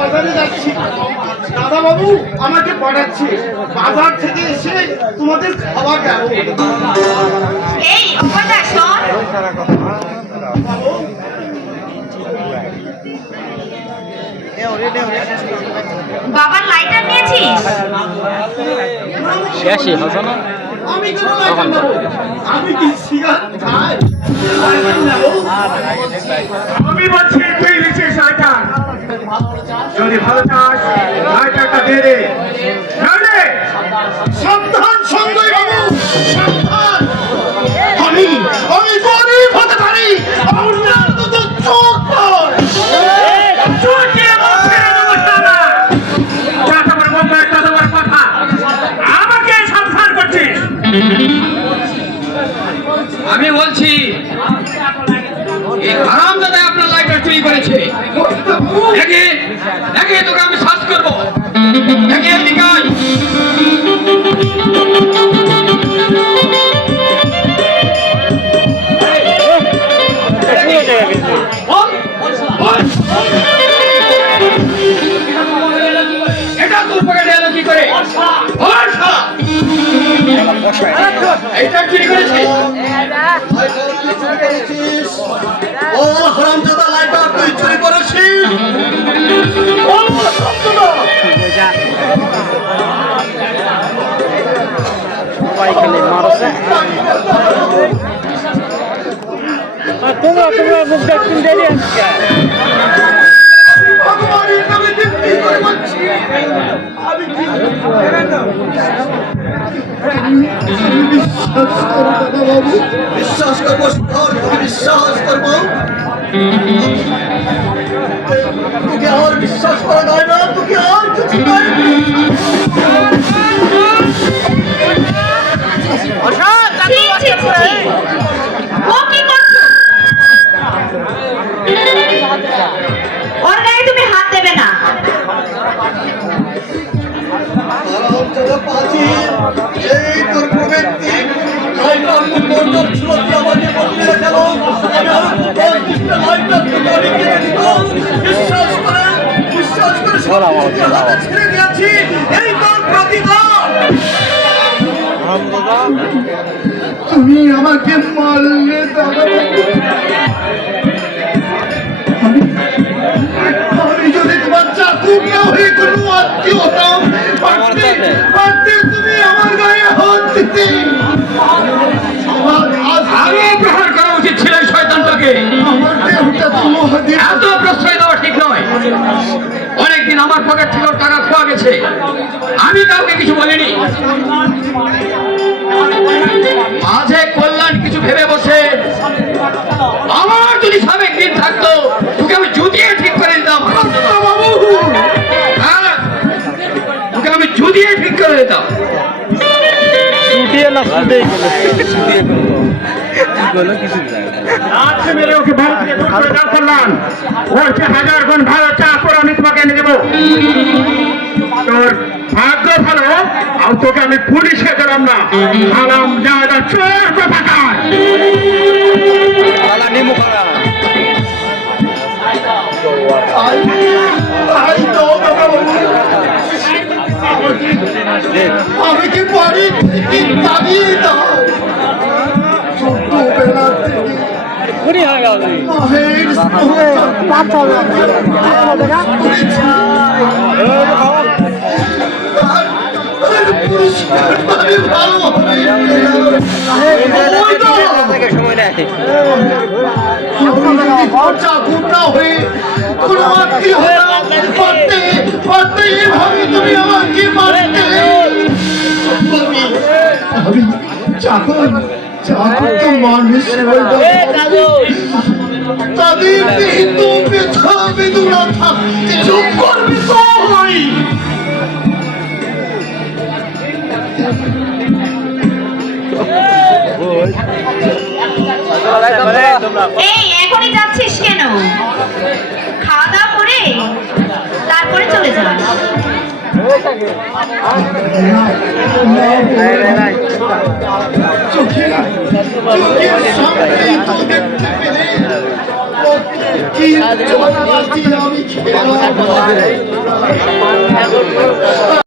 বাজারে যাচ্ছি। দাদা বাবু আমাকে পাঠাচ্ছে, বাজার থেকে এসে তোমাদের খাবার দেবো। এই কথা শোন, বাবার লাইটার নিয়েছিস? শেষই হবে না। আমি কেন লাইটার নেবো? আমি কি সিগারেট খাই? আমি বলছি তুই লিখিস লাইটার, যদি ভালো চাস লাইটারটা দিয়ে দে, নাহলে সাবধান সঞ্জয় বাবু, সাবধান। আমি গরিব হতে পারি, আমার নাম তো চোখ নয়। চুটিয়ে মুখ ছেড়ে দেবো সালা। যত বড় মুম্বাই তত বড় কথা, আমাকে সাবধান করছিস। আমি বলছি এই হারামজাদা আপনার লাইটার চুরি করেছে। দেখে দেখে তোকে আমি শ্বাস করবো। দেখে এদিকে আয়। এটা তোর পকেটে এলো কি করে? এইটা চুরি করেছিস? ও হারামজাদা লাইটার তুই চুরি করেছিস? ও সবাই খেলে মারছে। তোমরা মুখ দেখতে দেরি আজকে। ভগবানের নামে দিব্যি করে বলছি, আমি কি বিশ্বাস করো দাদা বাবু, বিশ্বাস করবো, বিশ্বাস করবো। তোকে আর বিশ্বাস করা যায় না, তোকে আর কিছু নাই। ওর গায়ে তুমি হাত দেবে না। এই তোর প্রবৃত্তি লাইটার মন্ডল ছিল, আমাকে বলতে গেল বিশ্বাস করে ছেড়ে দিয়েছি। এই তোর প্রতিদান। তুমি আমাকে মারলে দাদা, আমি যদি তোমার চাকুর না হয়ে কোনো আত্মীয় হতাম, পারতে তুমি আমার গায়ে হাত দিতে। আগে প্রহার করা উচিত ছিল এই শয়তানটাকে। আমার দেহটা তোমাদের এত প্রশ্রয় দেওয়া ঠিক নয়। অনেকদিন আমার পকেট থেকে টাকা খোয়া গেছে, আমি কাউকে কিছু বলিনি। মাঝে কল্যাণ কিছু ভেবে বসে, আমার যদি সাবেক দিন থাকতো তোকে আমি জুতিয়ে ঠিক করে দিতাম বাবু। হ্যাঁ, তোকে আমি জুতিয়ে ঠিক করে দিতাম। আজকে মেরে ওকে ভারত থেকে দূর করে দাও কল্যাণ। ওর চেয়ে 1000 গুণ ভালো চা করে আমি তোমাকে এনে দেবো। তোর ভাগ্য ভালো, আর তোকে আমি পুলিশে দিলাম না। আলাম যা চোর কোথাকার। আমি কি পারি দাঁড়িয়ে দাও। ছোটবেলা থেকে মায়ের চাকুর না হয়ে কোনো আত্মীয় হলাম, পারতে এভাবে তুমি আমাকে মারতে। আমি চাকুর তো মানুষ তাদের কিন্তু ব্যথা বেদনা থাকতে চুপ করবি তুই। এই এখনই যাচ্ছিস কেন? খাওয়া দাওয়া করে তারপরে চলে যা। আমি